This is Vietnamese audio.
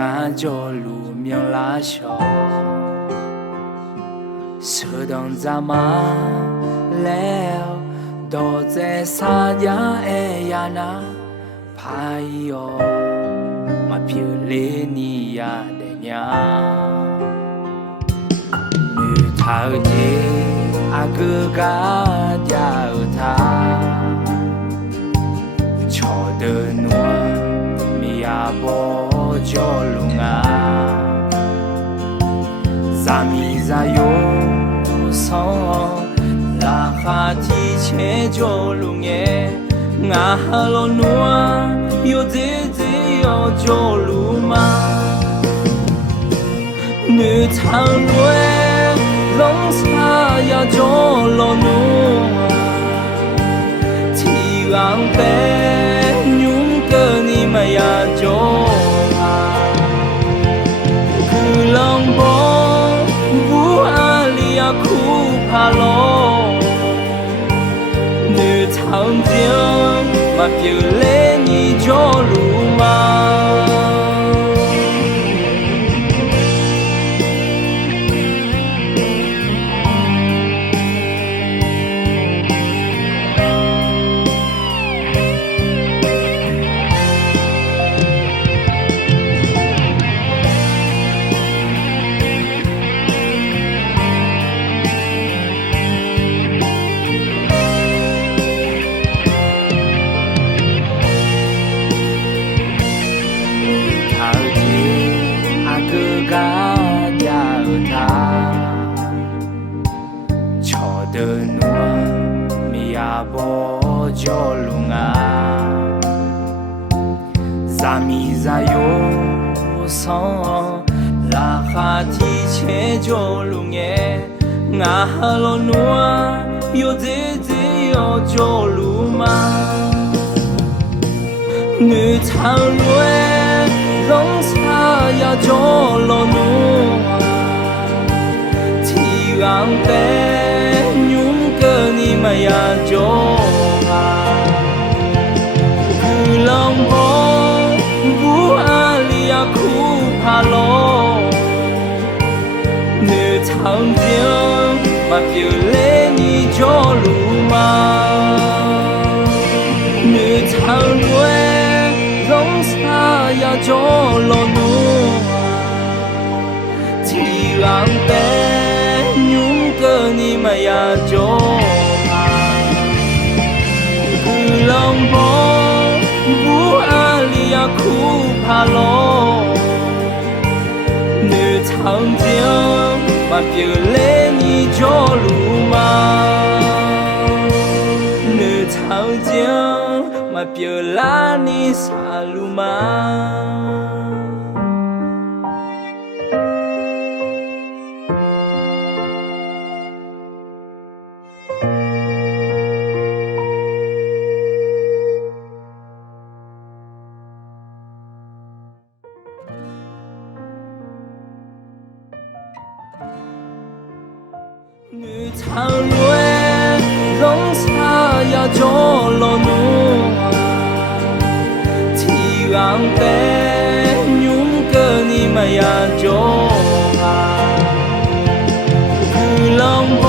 ngã cho lù miệng lá sò sơ đồng ra má leo đồ dễ xa giá e ya na phai yo mà phiêu lê ni ya để nhà nữ thảo gì à cứ cả ya ở tha cho đời nuôi mi à bỏ cho lung à za mi za yo song la kha ti che cho lung ye ngã lo nuôi yo dễ dễ yo cho lung mà nữ thang nuôi lòng xa ya cho lo nuôi thì gang bé nhung cơ ni mà ya cho cứ lòng bỏ vu alia khu pa lo nữ thang tiếng mà biểu lên như cho lù mà đời nuôi mi à bỏ cho lung à za mi za yo song la kha ti che cho lung ye ngã lo nuôi yo dễ dễ yo cho lung mà nữ thang nuôi lòng xa ya cho lo nuôi thì gang bé mà ya cho cứ lòng bỏ vu alia khu pa lo nữ thang tiếng mà biểu lên như cho lù mà nữ thang nuôi lòng xa ya cho lo nuôi thì lang bé nhung cơ ni mà ya cho lòng bỏ vu alia khu pa lo nữ thang tiếng mà biểu lên như cho lù mà nữ thang tiếng mà biểu lá ni sa lù mà nữ thang nuôi lòng xa ya cho lo nuôi thì gang bé nhung cơ ni mà ya cho cứ lòng